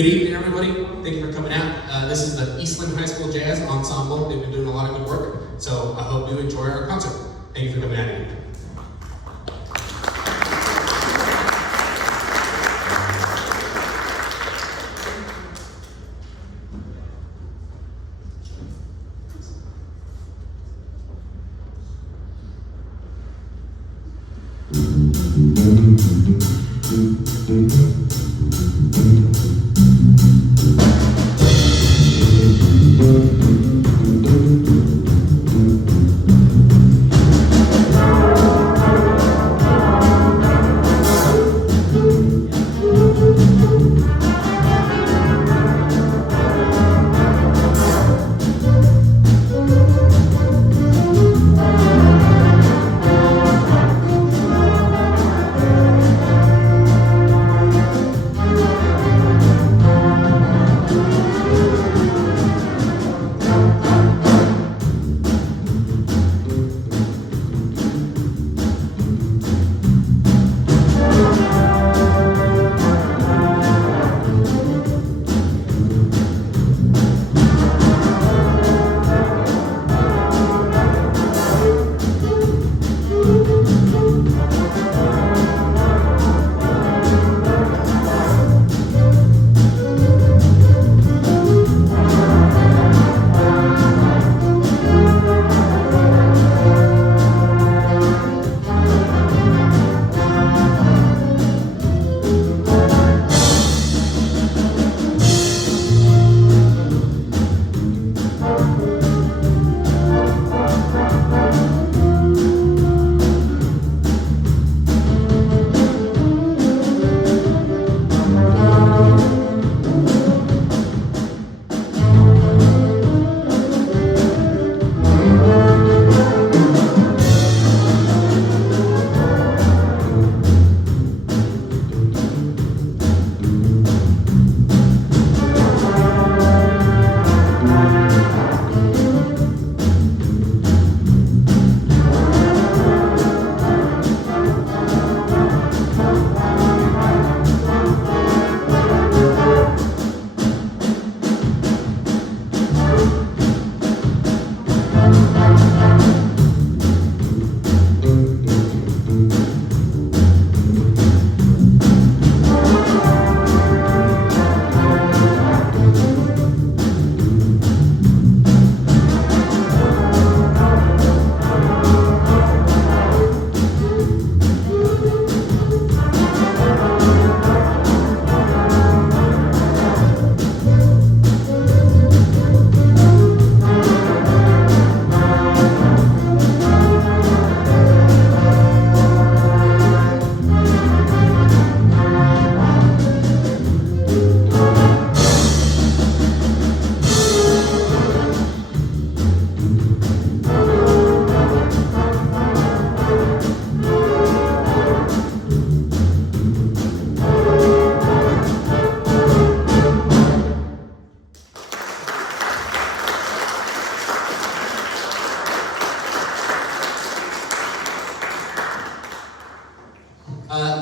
Good evening, everybody. Thank you for coming out. This is the Eastland High School Jazz Ensemble. They've been doing a lot of good work, so I hope you enjoy our concert. Thank you for coming out.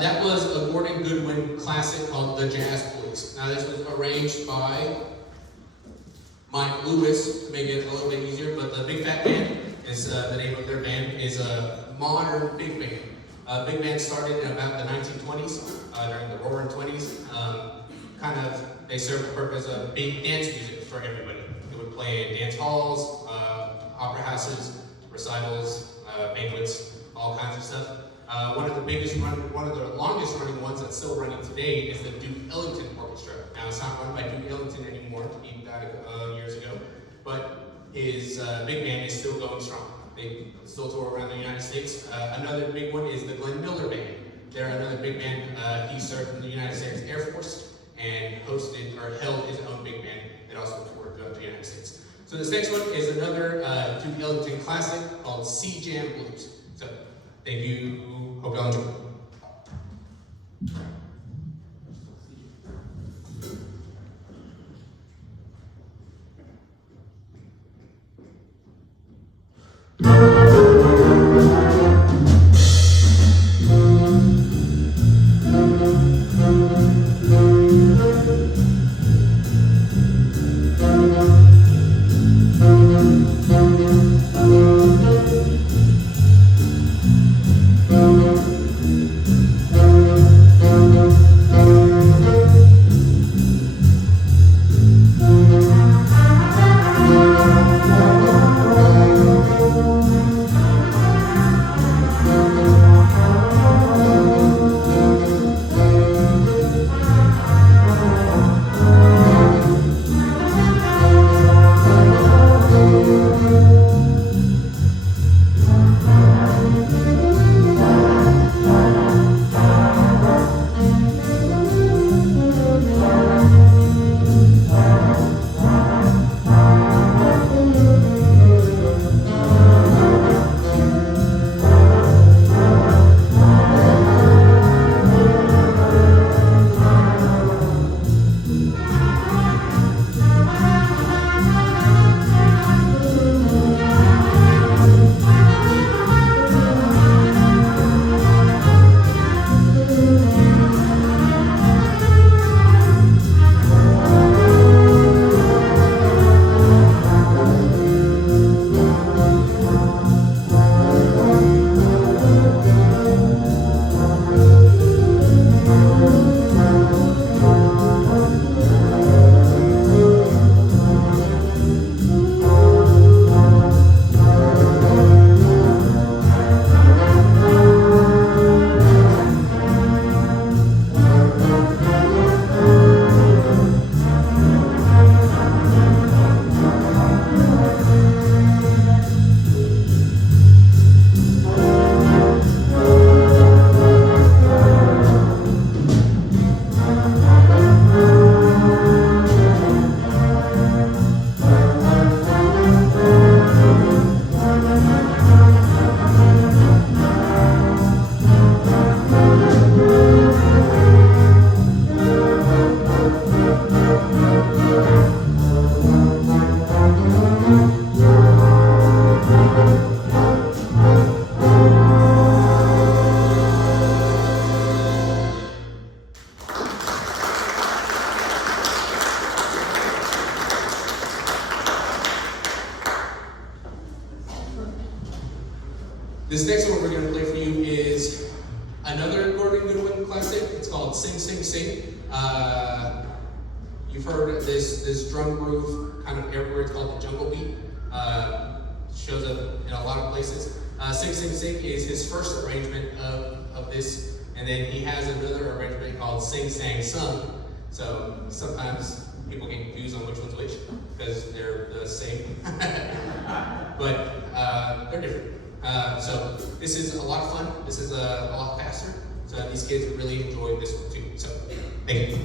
That was a Gordon Goodwin classic called The Jazz Blues. Now this was arranged by Mike Lewis to make it a little bit easier, but the Big Fat Band is the name of their band, is a modern big band. Big band started in about the 1920s, during the Roaring 20s. They served the purpose of being dance music for everybody. They would play in dance halls, opera houses, recitals, banquets, all kinds of stuff. One of the longest running ones that's still running today is the Duke Ellington Orchestra. Now it's not run by Duke Ellington anymore, he died years ago, but his big band is still going strong. They still tour around the United States. Another big one is the Glenn Miller Band. They're another big band. He served in the United States Air Force and hosted or held his own big band that also toured throughout the United States. So this next one is another Duke Ellington classic called Sea Jam Blues. So thank you. Hope y'all enjoy. This next one we're going to play for you is another Gordon Goodwin classic. It's called Sing, Sing, Sing. You've heard this drum groove kind of everywhere. It's called the jungle beat. Shows up in a lot of places. Sing, Sing, Sing is his first arrangement of this, and then he has another arrangement called Sing, Sang, Sung. So sometimes people get confused on which one's which because they're the same, but they're different. So this is a lot of fun. This is a lot faster. So these kids really enjoy this one too. So thank you.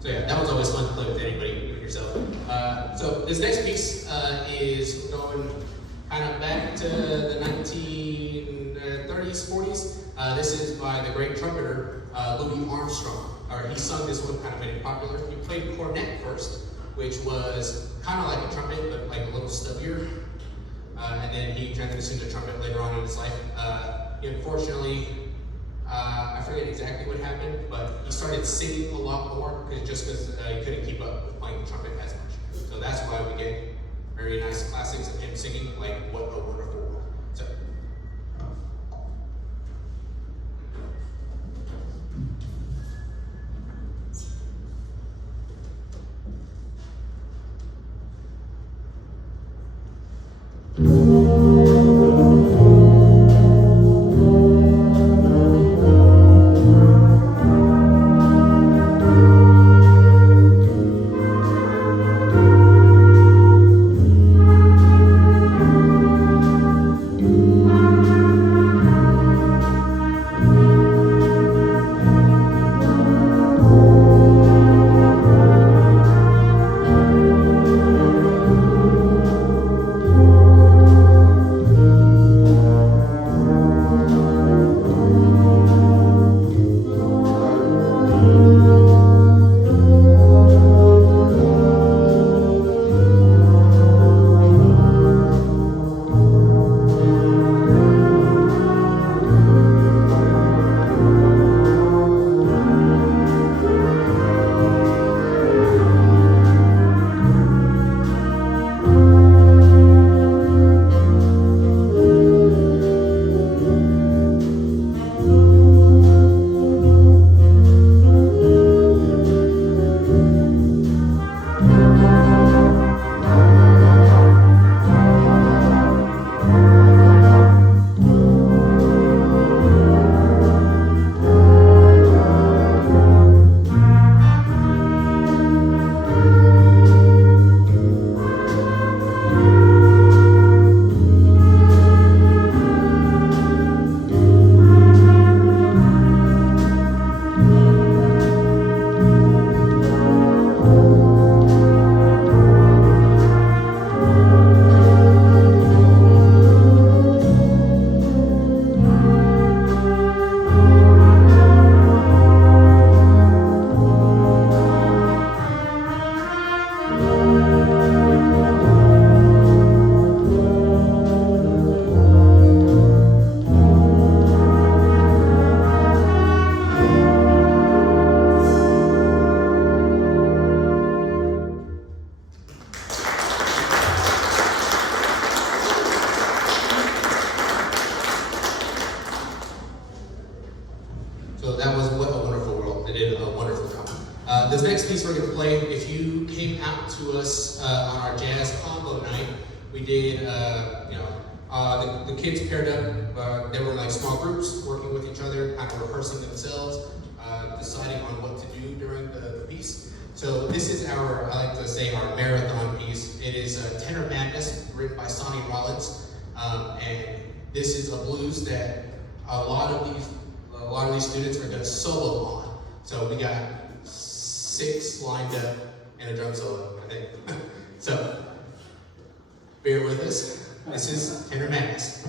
So yeah, that one's always fun to play with anybody, even yourself. So this next piece is going kind of back to the 1930s, 40s. This is by the great trumpeter Louis Armstrong. He sung this one kind of made it popular. He played cornet first, which was kind of like a trumpet, but like a little stubbier. And then he transitioned to trumpet later on in his life. Unfortunately, I forget exactly what happened, but he started singing a lot more because he couldn't keep up with playing the trumpet as much. So that's why we get very nice classics of him singing, like What a Wonderful World. So. This next piece we're going to play, if you came out to us on our jazz combo night, we did, the kids paired up, they were like small groups working with each other, kind of rehearsing themselves, deciding on what to do during the piece. So this is our, I like to say, our marathon piece. It is Tenor Madness, written by Sonny Rollins, and this is a blues that a lot of these students are going to solo on. So we got 6 lined up and a drum solo, I think. So bear with us. This is Tenor Madness.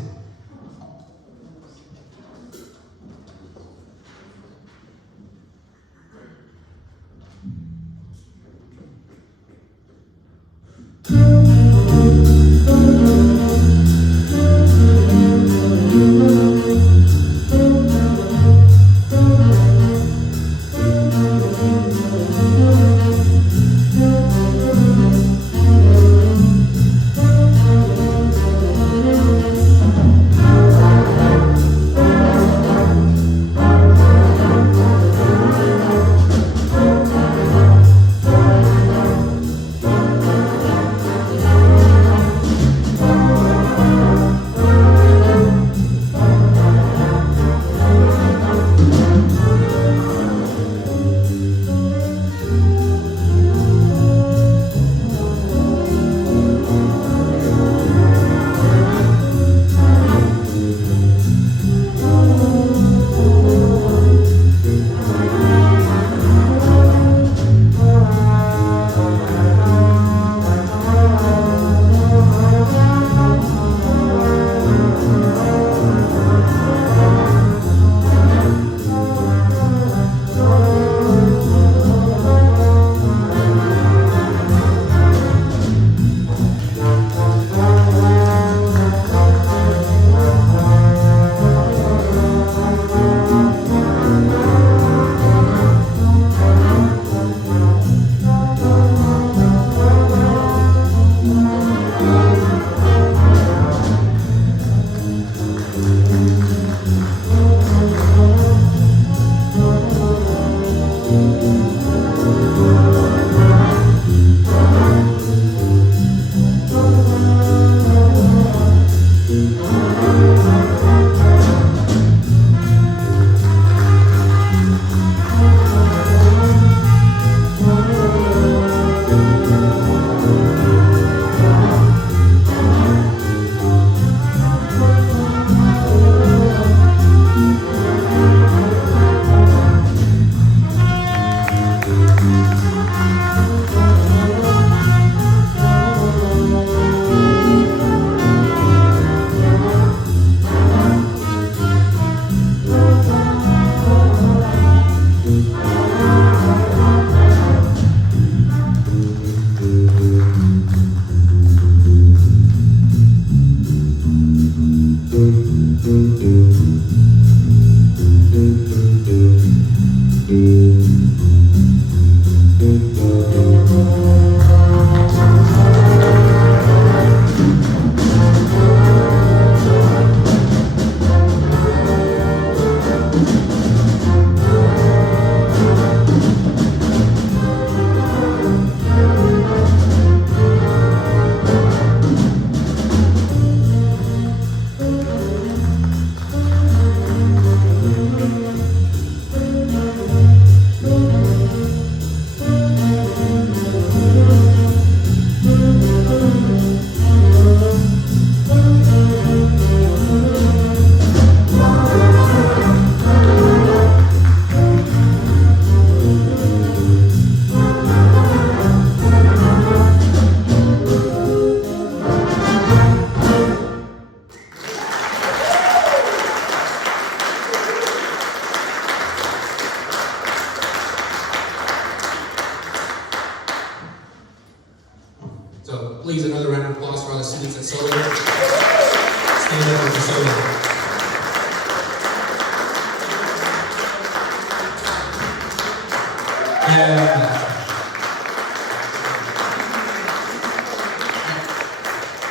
So please, another round of applause for all the students at Sullivan. Stand up for Sullivan.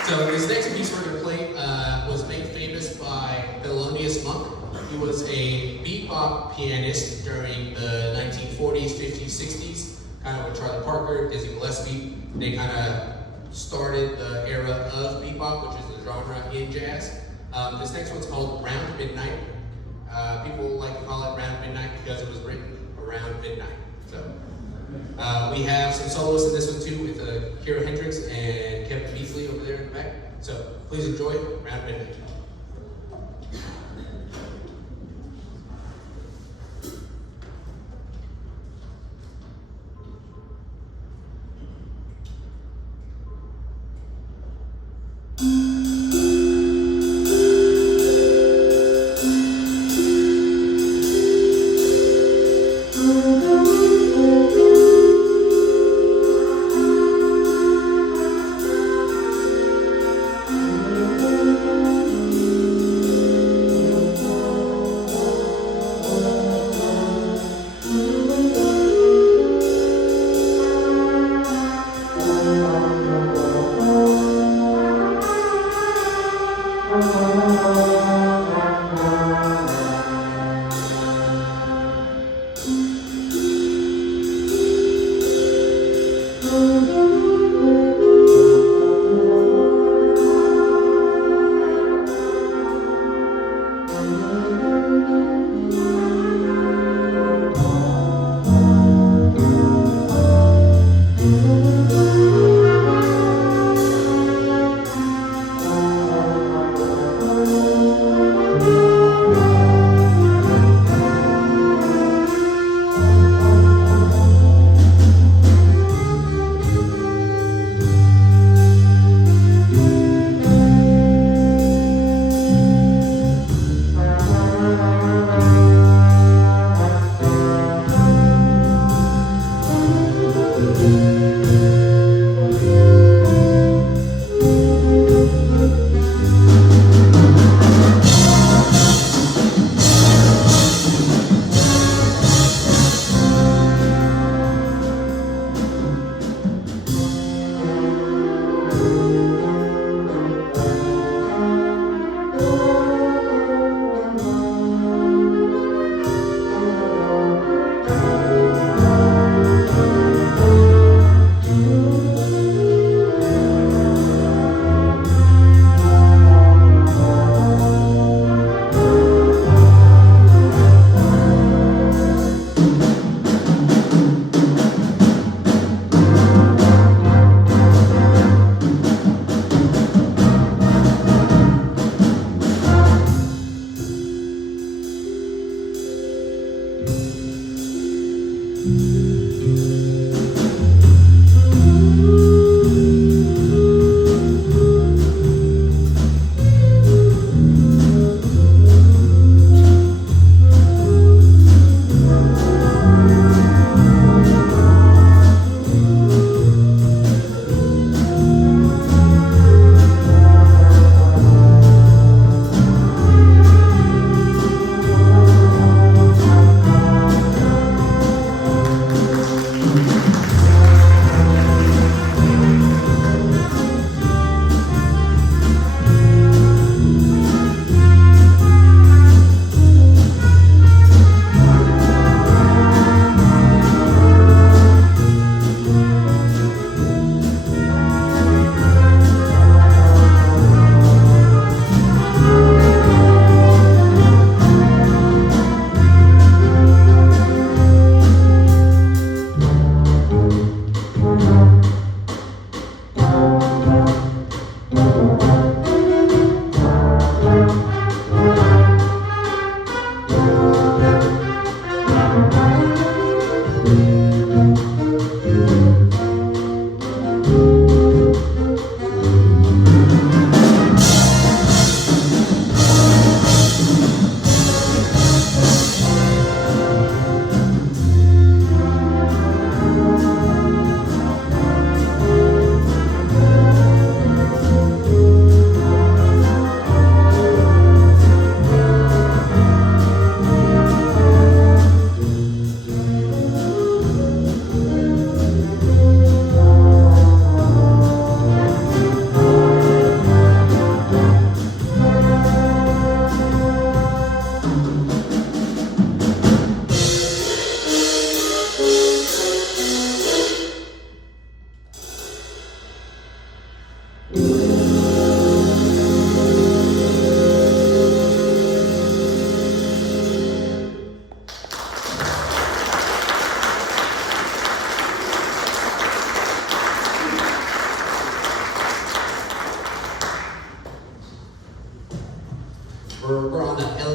So this next piece we're going to play was made famous by Thelonious Monk. He was a bebop pianist during the 1940s, 50s, 60s. kind of with Charlie Parker, Dizzy Gillespie. They kind of started the era of bebop, which is the genre in jazz. This next one's called Round Midnight. People like to call it Round Midnight because it was written around midnight. So we have some soloists in this one too with Kira Hendricks and Kevin Beasley over there in the back. So please enjoy Round Midnight.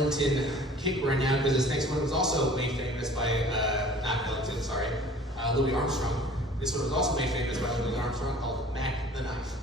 Ellington kick right now because this next one was also made famous by, not Ellington, sorry, Louis Armstrong. This one was also made famous by Louis Armstrong called Mac the Knife.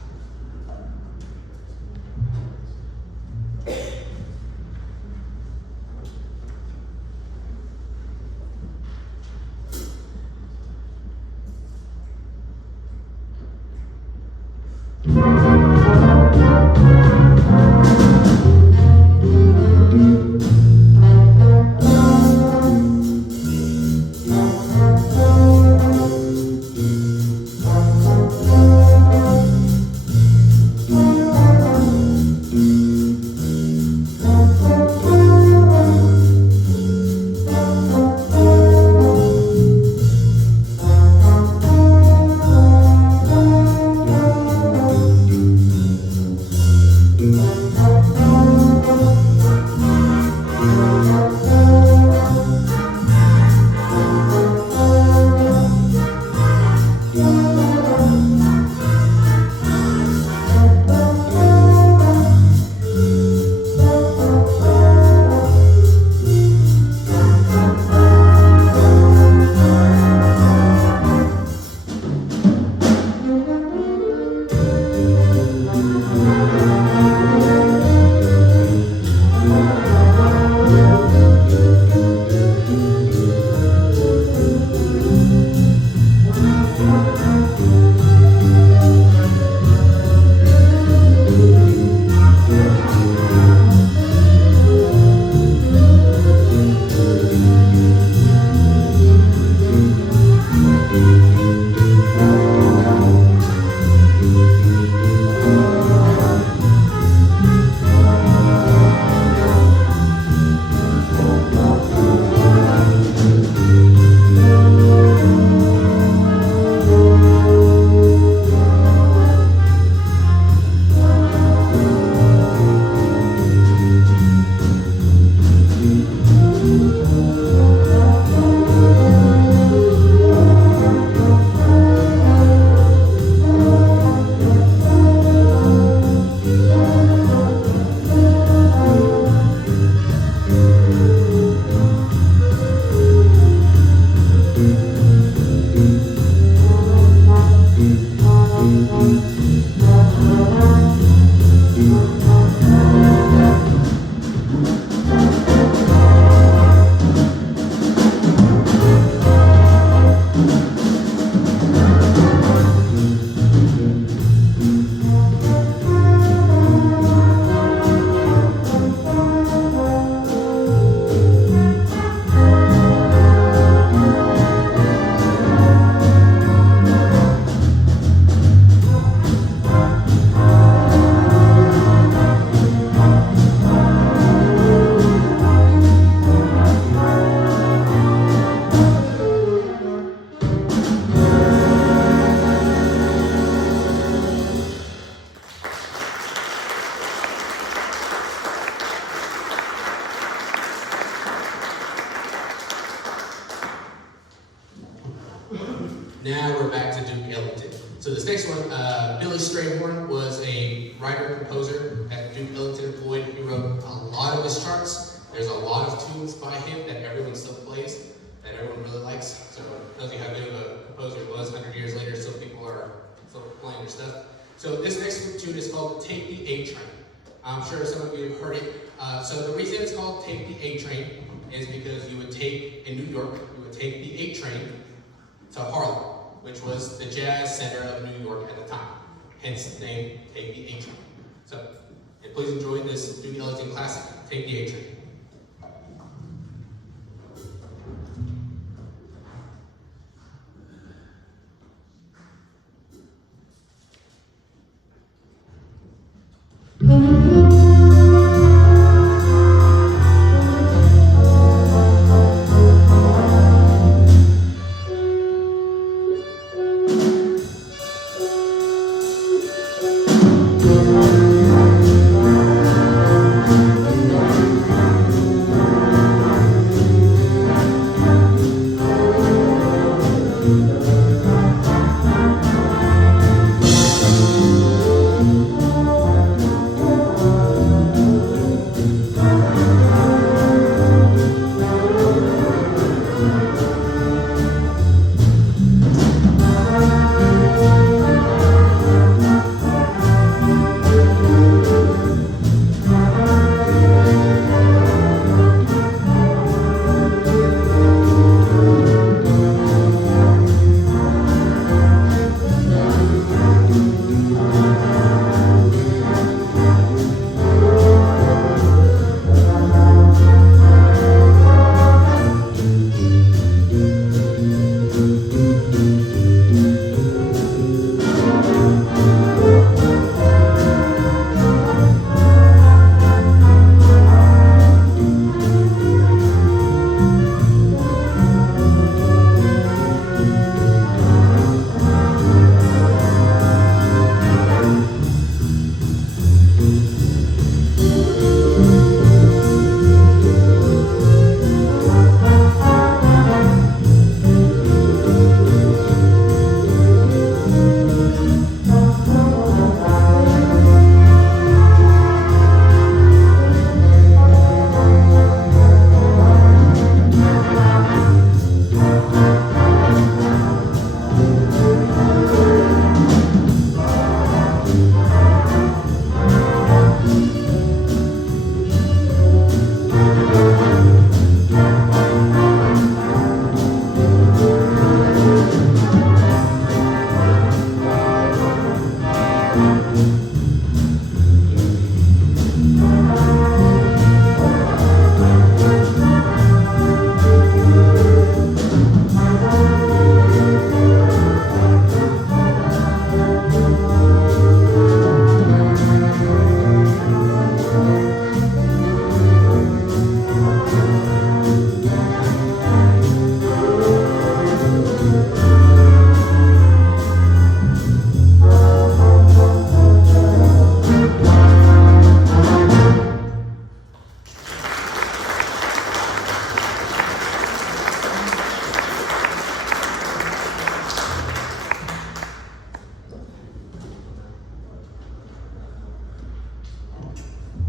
Now we're back to Duke Ellington. So this next one, Billy Strayhorn was a writer-composer that Duke Ellington employed. He wrote a lot of his charts. There's a lot of tunes by him that everyone still plays, that everyone really likes. So it tells you how good of a composer he was. 100 years later, still people are still playing their stuff. So this next tune is called Take the A Train. I'm sure some of you have heard it. So the reason it's called Take the A Train is because you would take, in New York, you would take the A Train to Harlem, which was the jazz center of New York at the time. Hence the name Take the A Train. So, and please enjoy this Duke Ellington classic, Take the A Train.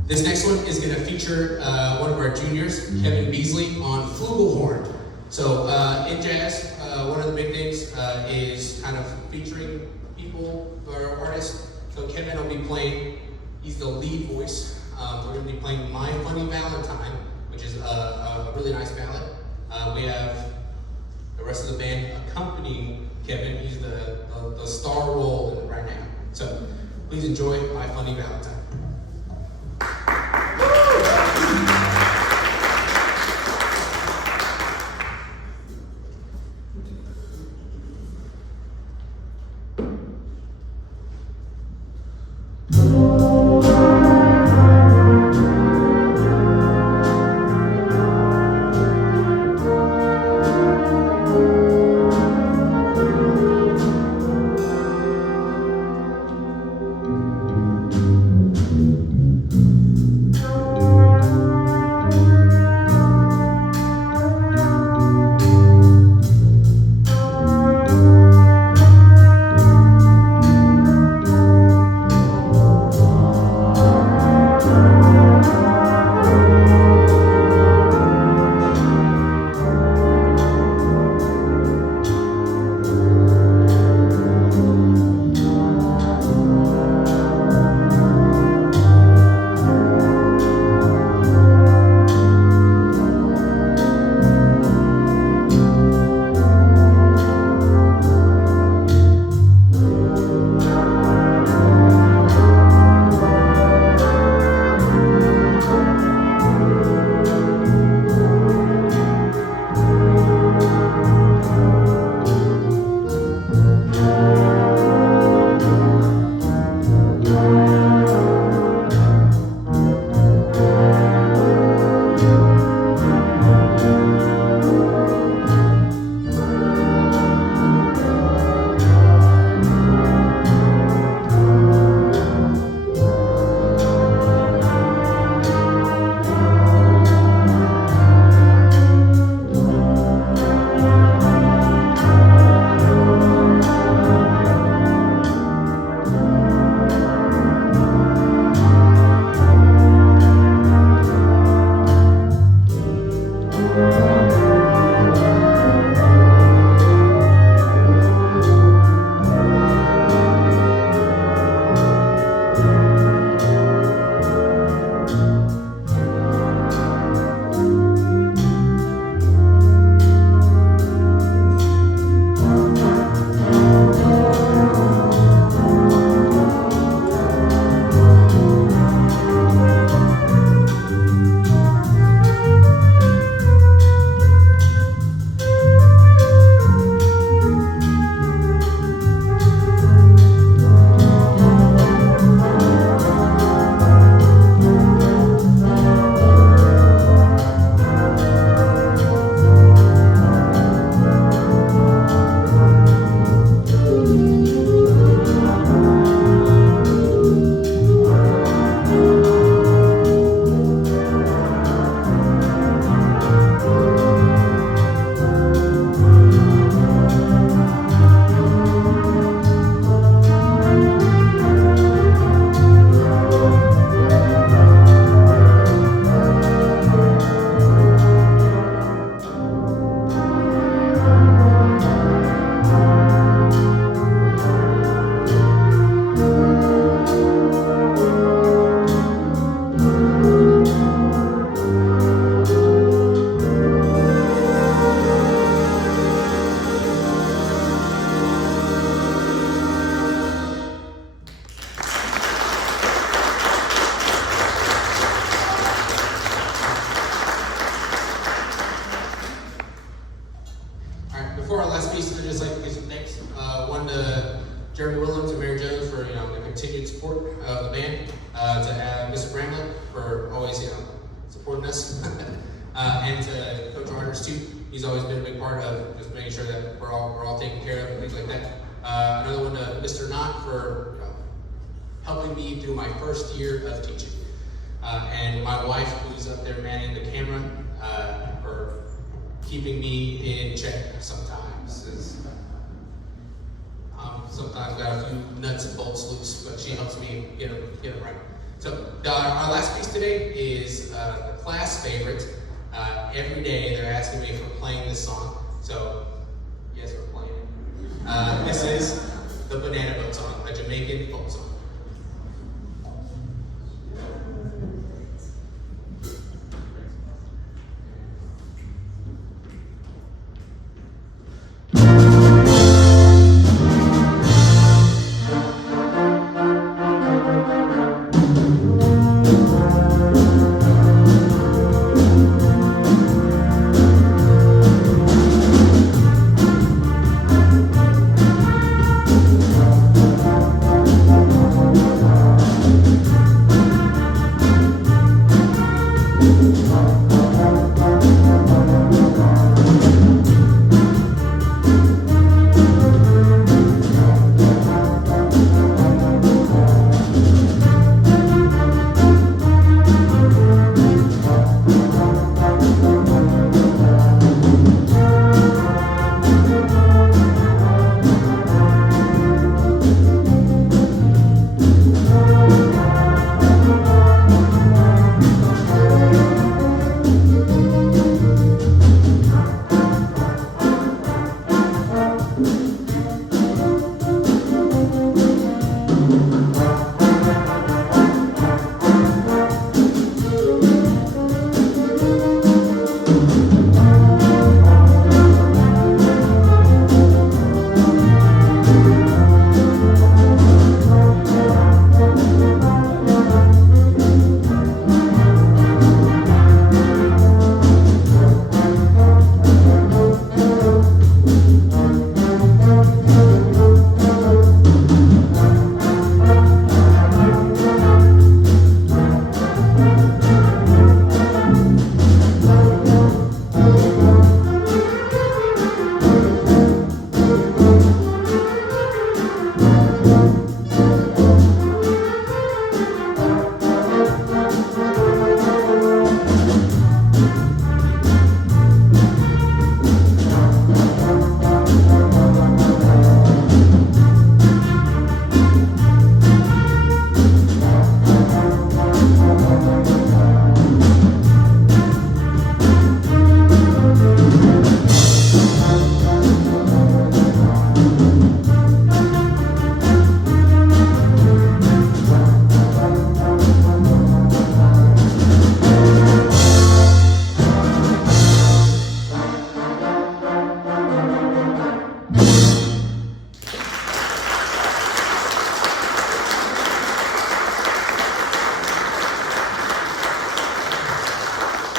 This next one is going to feature one of our juniors, Kevin Beasley, on flugelhorn. So in jazz, one of the big things is kind of featuring people or artists. So Kevin will be playing, he's the lead voice. We're going to be playing My Funny Valentine, which is a really nice ballad. We have the rest of the band accompanying Kevin. He's the star role right now. So please enjoy My Funny Valentine. Before our last piece, I'd just like to give some thanks. One to Jeremy Williams and Mary Jones for the continued support of the band. To Mr. Bramlett for always supporting us, and to Coach Arters too. He's always been a big part of just making sure that we're all taken care of and things like that. Another one to Mr. Knott for helping me through my first year of teaching, and my wife who's up there manning the camera for keeping me in check sometimes. Sometimes got a few nuts and bolts loose, but she helps me get them right. So our last piece today is a class favorite. Every day they're asking me for playing this song. So yes, we're playing it. This is the Banana Boat Song, a Jamaican folk song.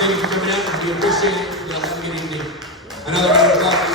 Thank you for coming out. We appreciate it. Y'all have a good evening. Another round of applause.